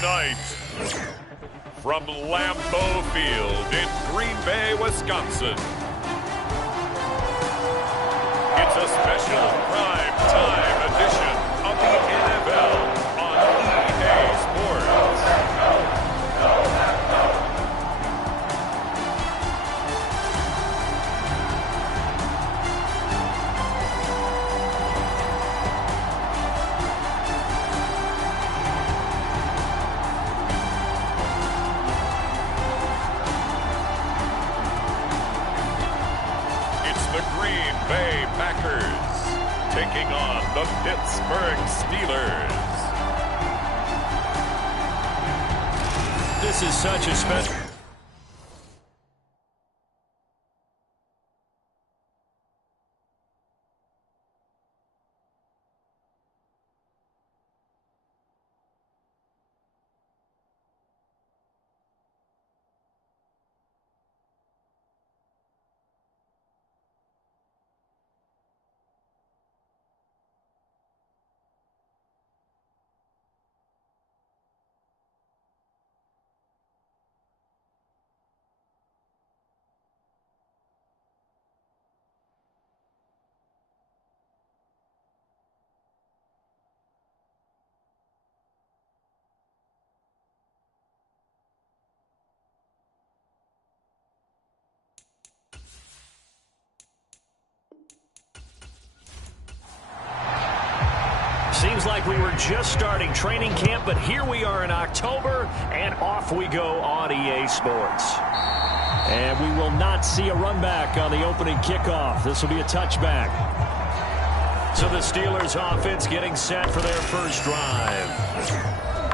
Tonight, from Lambeau Field in Green Bay, Wisconsin, it's a special prime time edition of the NFL on EA Sports. GreenBay Packers taking on the Pittsburgh Steelers. This is such a special... Seems like we were just starting training camp, but here we are in October, and off we go on EA Sports. And we will not see a run back on the opening kickoff. This will be a touchback. So the Steelers offense getting set for their first drive.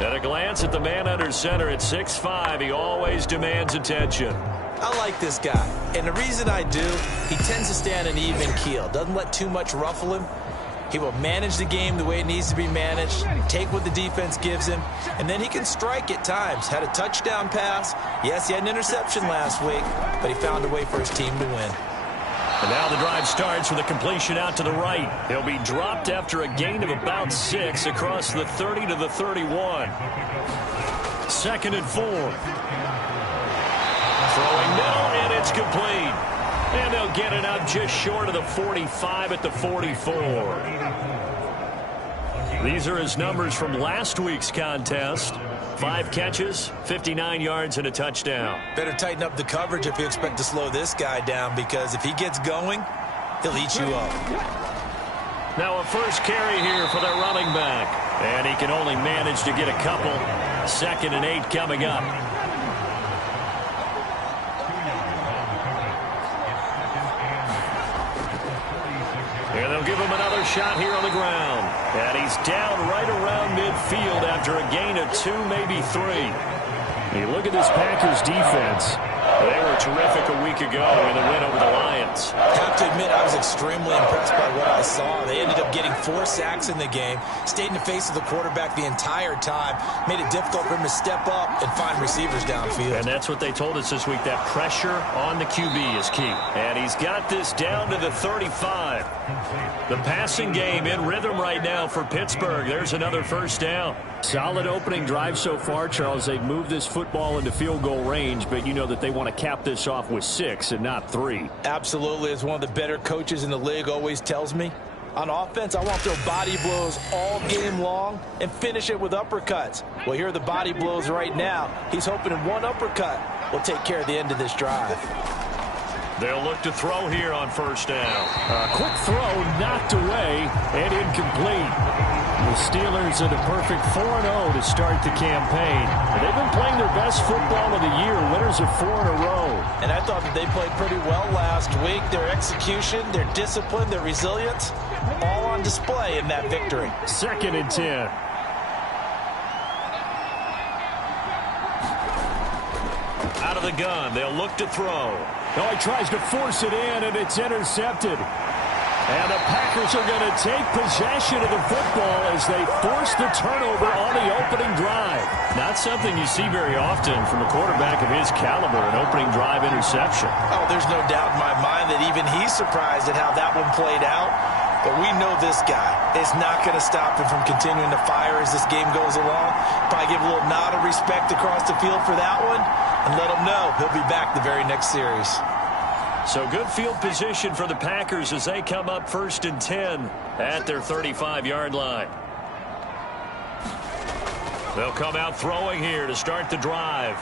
At a glance at the man under center at 6'5", he always demands attention. I like this guy, and the reason I do, he tends to stay on an even keel, doesn't let too much ruffle him. He will manage the game the way it needs to be managed, take what the defense gives him, and then he can strike at times. Had a touchdown pass. Yes, he had an interception last week, but he found a way for his team to win. And now the drive starts with a completion out to the right. He'll be dropped after a gain of about 6 across the 30 to the 31. 2nd and 4. Throwing middle, and it's complete. And they'll get it up just short of the 45 at the 44. These are his numbers from last week's contest. 5 catches, 59 yards, and a touchdown. Better tighten up the coverage if you expect to slow this guy down, because if he gets going, he'll eat you up. Now a first carry here for their running back. And he can only manage to get a couple. 2nd and 8 coming up. And they'll give him another shot here on the ground. And he's down right around midfield after a gain of 2, maybe 3. You look at this Packers defense. They were terrific a week ago in the win over the Lions. I have to admit, I was extremely impressed by what I saw. They ended up getting 4 sacks in the game, stayed in the face of the quarterback the entire time, made it difficult for him to step up and find receivers downfield. And that's what they told us this week, that pressure on the QB is key. And he's got this down to the 35. The passing game in rhythm right now for Pittsburgh. There's another first down. Solid opening drive so far, Charles. They've moved this football into field goal range, but you know that they want to cap this off with 6 and not 3. Absolutely. As one of the better coaches in the league always tells me, on offense, I want to throw body blows all game long and finish it with uppercuts. Well, here are the body blows right now. He's hoping in one uppercut will take care of the end of this drive. They'll look to throw here on first down. A quick throw knocked away and incomplete. The Steelers are the perfect 4-0 to start the campaign. And they've been playing their best football of the year, winners of 4 in a row. And I thought that they played pretty well last week. Their execution, their discipline, their resilience, all on display in that victory. 2nd and 10. Out of the gun, they'll look to throw. Oh, he tries to force it in, and it's intercepted. And the Packers are going to take possession of the football as they force the turnover on the opening drive. Not something you see very often from a quarterback of his caliber, an opening drive interception. Oh, there's no doubt in my mind that even he's surprised at how that one played out. But we know this guy. It's not going to stop him from continuing to fire as this game goes along. Probably give a little nod of respect across the field for that one and let him know he'll be back the very next series. So good field position for the Packers as they come up 1st and 10 at their 35-yard line. They'll come out throwing here to start the drive.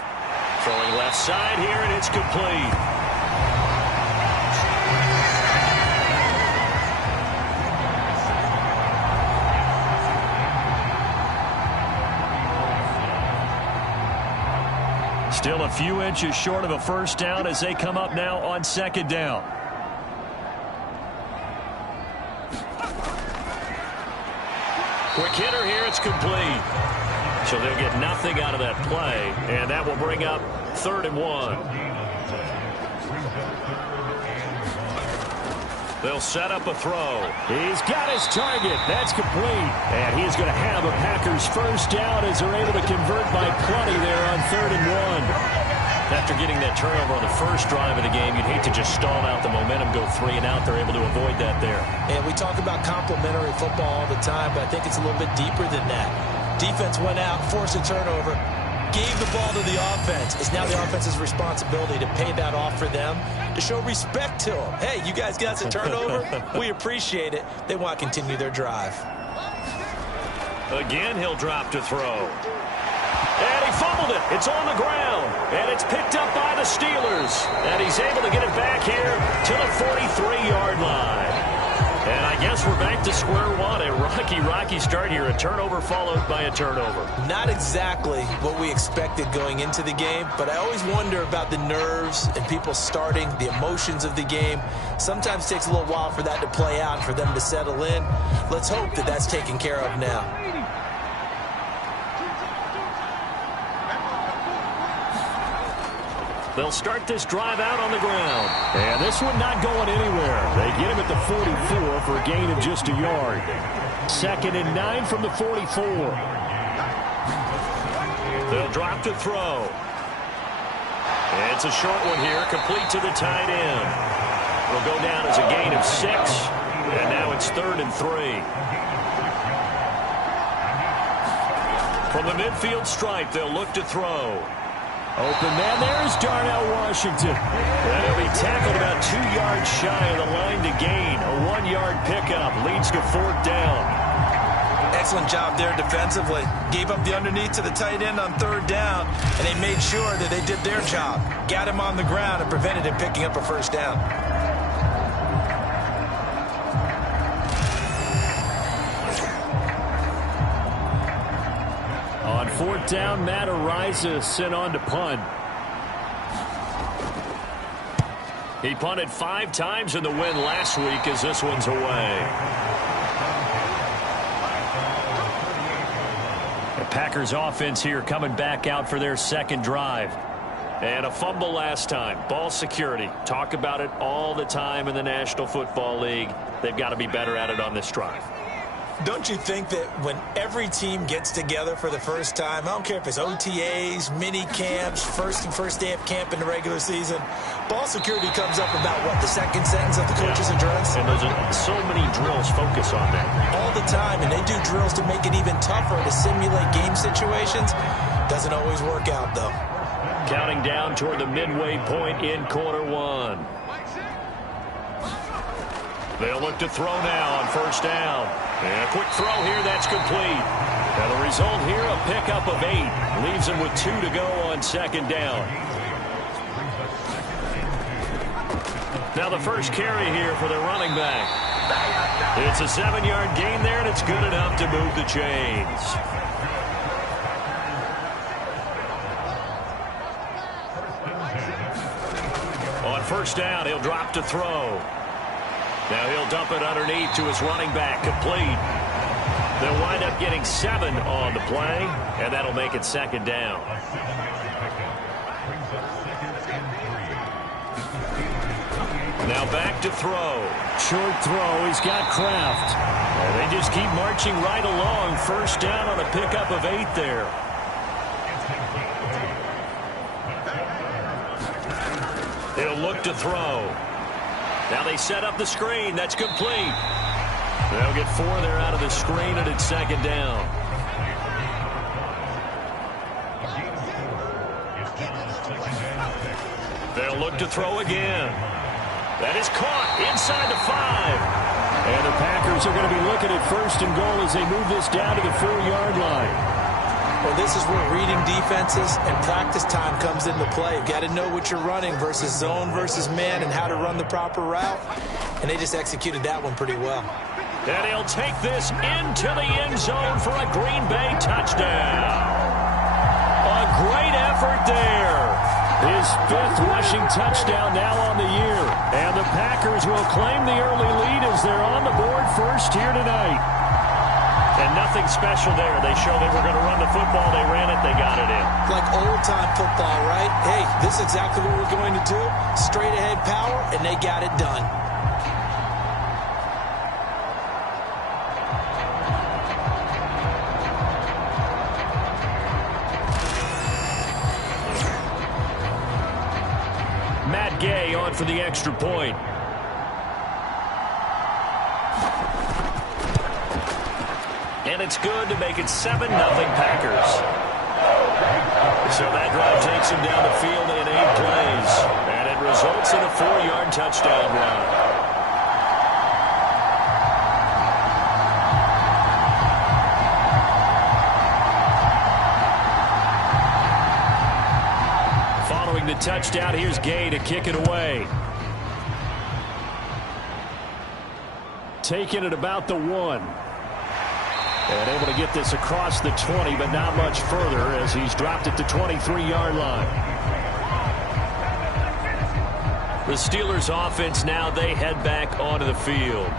Throwing left side here, and it's complete. Still a few inches short of a first down as they come up now on 2nd down. Quick hitter here, it's complete. So they'll get nothing out of that play, and that will bring up 3rd and 1. They'll set up a throw. He's got his target. That's complete. And he's going to have a Packers first down as they're able to convert by plenty there on 3rd and 1. After getting that turnover on the first drive of the game, you'd hate to just stall out the momentum, go 3 and out. They're able to avoid that there. And we talk about complementary football all the time, but I think it's a little bit deeper than that. Defense went out, forced a turnover, gave the ball to the offense. It's now the offense's responsibility to pay that off for them, to show respect to them. Hey, you guys got some turnover? We appreciate it. They want to continue their drive. Again, he'll drop to throw. And he fumbled it. It's on the ground. And it's picked up by the Steelers. And he's able to get it back here to the 43-yard line. And I guess we're back to square one. A rocky start here. A turnover followed by a turnover. Not exactly what we expected going into the game, but I always wonder about the nerves and people starting, the emotions of the game. Sometimes it takes a little while for that to play out and for them to settle in. Let's hope that that's taken care of now. They'll start this drive out on the ground. And this one not going anywhere. They get him at the 44 for a gain of just a yard. 2nd and 9 from the 44. They'll drop to throw. It's a short one here, complete to the tight end. Will go down as a gain of 6. And now it's 3rd and 3. From the midfield stripe, they'll look to throw. Open man, there's Darnell Washington. And he'll be tackled about 2 yards shy of the line to gain. A 1-yard pickup leads to 4th down. Excellent job there defensively. Gave up the underneath to the tight end on 3rd down, and they made sure that they did their job. Got him on the ground and prevented him picking up a first down. On 4th down, Matt Araiza sent on to punt. He punted 5 times in the win last week as this one's away. The Packers offense here coming back out for their 2nd drive. And a fumble last time. Ball security. Talk about it all the time in the National Football League. They've got to be better at it on this drive. Don't you think that when every team gets together for the first time, I don't care if it's OTAs, mini camps, first day of camp in the regular season, ball security comes up about, what, the 2nd sentence of the coach's address? And there's so many drills focus on that. All the time, and they do drills to make it even tougher to simulate game situations. Doesn't always work out, though. Counting down toward the midway point in quarter 1. They'll look to throw now on 1st down. And a quick throw here, that's complete. And the result here, a pickup of 8. Leaves them with 2 to go on 2nd down. Now the first carry here for the running back. It's a 7-yard gain there, and it's good enough to move the chains. On 1st down, he'll drop to throw. Now he'll dump it underneath to his running back, complete. They'll wind up getting 7 on the play, and that'll make it 2nd down. Now back to throw. Short throw, he's got Kraft. And they just keep marching right along. 1st down on a pickup of 8 there. He'll look to throw. Now they set up the screen. That's complete. They'll get 4 there out of the screen, and it's second down. They'll look to throw again. That is caught inside the 5. And the Packers are going to be looking at first and goal as they move this down to the 4-yard line. Well, this is where reading defenses and practice time comes into play. You've got to know what you're running versus zone versus man and how to run the proper route. And they just executed that one pretty well. And he'll take this into the end zone for a Green Bay touchdown. A great effort there. His 5th rushing touchdown now on the year. And the Packers will claim the early lead as they're on the board first here tonight. And nothing special there. They show they were going to run the football. They ran it. They got it in. Like old-time football, right? Hey, this is exactly what we're going to do. Straight-ahead power, and they got it done. Gay on for the extra point. And it's good to make it 7-0 Packers. So that drive takes him down the field in 8 plays. And it results in a 4-yard touchdown run. The touchdown. Here's Gay to kick it away. Taking it about the 1. And able to get this across the 20, but not much further as he's dropped at the 23-yard line. The Steelers offense now, they head back onto the field.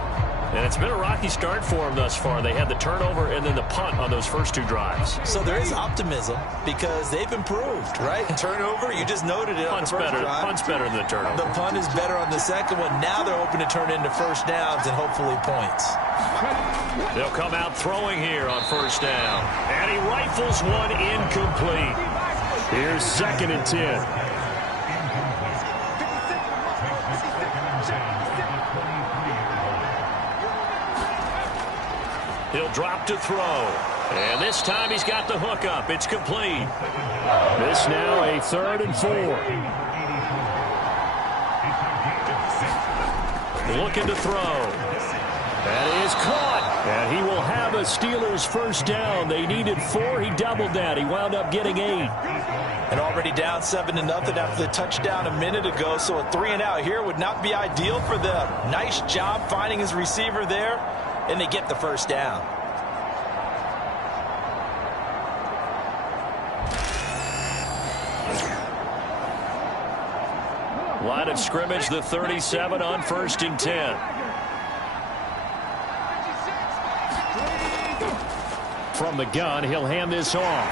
And it's been a rocky start for them thus far. They had the turnover and then the punt on those first 2 drives. So there is optimism because they've improved, right? Turnover, you just noted it on the first drive. Punt's better than the turnover. The punt is better on the second one. Now they're hoping to turn into first downs and hopefully points. They'll come out throwing here on first down. And he rifles one incomplete. Here's 2nd and 10. He'll drop to throw. And this time he's got the hook up. It's complete. This now a 3rd and 4. Looking to throw. That is caught. And he will have a Steelers first down. They needed 4. He doubled that. He wound up getting 8. And already down 7-0 after the touchdown a minute ago. So a 3-and-out here would not be ideal for them. Nice job finding his receiver there. And they get the first down. Line of scrimmage, the 37 on 1st and 10. From the gun, he'll hand this off.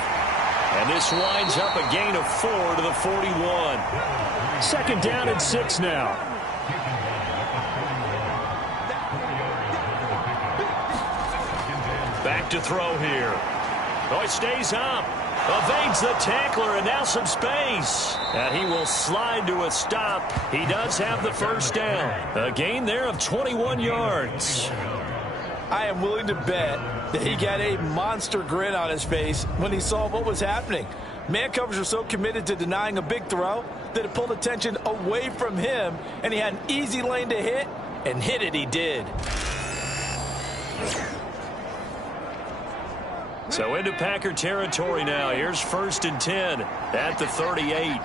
And this winds up a gain of 4 to the 41. 2nd down and 6 now. Back to throw here. Oh, he stays up. Evades the tackler, and now some space. And he will slide to a stop. He does have the first down. A gain there of 21 yards. I am willing to bet that he got a monster grin on his face when he saw what was happening. Man coverage were so committed to denying a big throw that it pulled attention away from him, and he had an easy lane to hit, and hit it he did. So into Packer territory now. Here's 1st and 10 at the 38.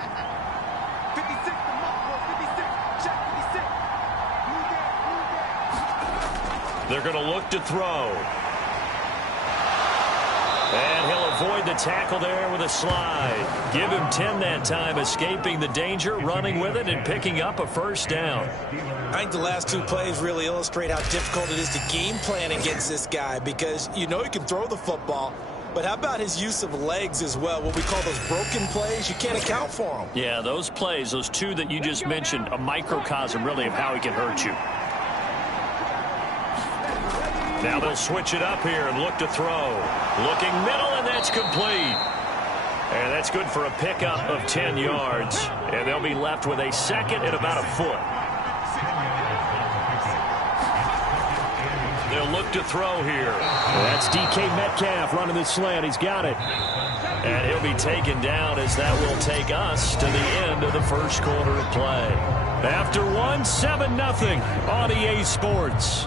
They're going to look to throw. And he'll avoid the tackle there with a slide. Give him 10 that time, escaping the danger, running with it, and picking up a first down. I think the last 2 plays really illustrate how difficult it is to game plan against this guy because you know he can throw the football, but how about his use of legs as well? What we call those broken plays, you can't account for them. Yeah, those plays, those 2 that you just mentioned, a microcosm really of how he can hurt you. Now they'll switch it up here and look to throw. Looking middle, and that's complete. And that's good for a pickup of 10 yards. And they'll be left with a 2nd and about a foot. They'll look look to throw here. That's DK Metcalf running the slant. He's got it. And he'll be taken down as that will take us to the end of the first quarter of play. After one, 7-0 on EA Sports.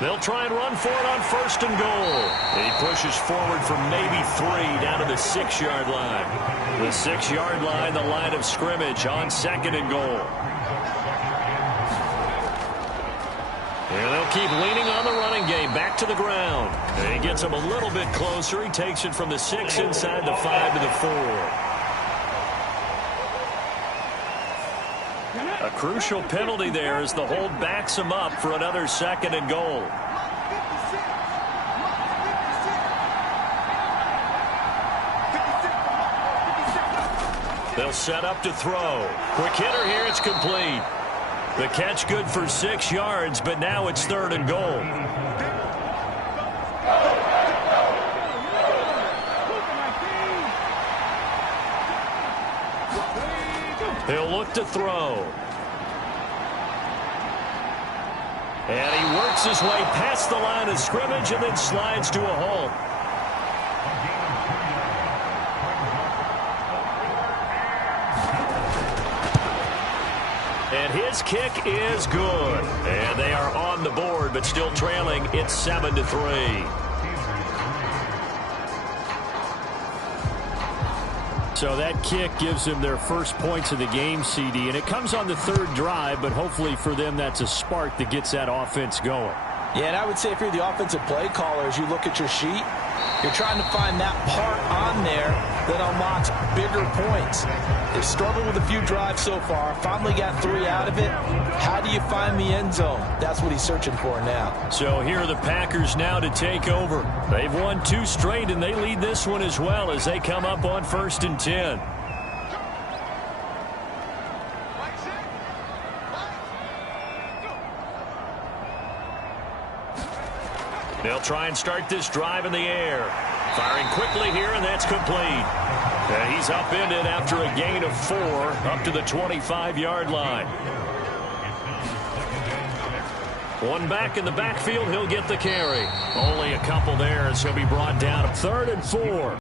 They'll try and run for it on 1st and goal. He pushes forward for maybe 3 down to the 6-yard line. The 6-yard line, the line of scrimmage on 2nd and goal. And they'll keep leaning on the running game back to the ground. And he gets him a little bit closer. He takes it from the 6 inside the 5 to the 4. A crucial penalty there as the hold backs him up for another 2nd and goal. They'll set up to throw. Quick hitter here, it's complete. The catch good for 6 yards, but now it's 3rd and goal. He'll look to throw. And he works his way past the line of scrimmage and then slides to a halt. And his kick is good. And they are on the board, but still trailing. It's 7-3. So that kick gives them their first points of the game, CD, and it comes on the 3rd drive, but hopefully for them that's a spark that gets that offense going. Yeah, and I would say if you're the offensive play caller, as you look at your sheet, you're trying to find that part on there that unlocks bigger points. They've struggled with a few drives so far, finally got 3 out of it. How do you find the end zone? That's what he's searching for now. So here are the Packers now to take over. They've won 2 straight, and they lead this one as well as they come up on 1st and 10. They'll try and start this drive in the air. Firing quickly here, and that's complete. And he's upended after a gain of 4 up to the 25-yard line. One back in the backfield, he'll get the carry. Only a couple there as he'll be brought down. 3rd and 4.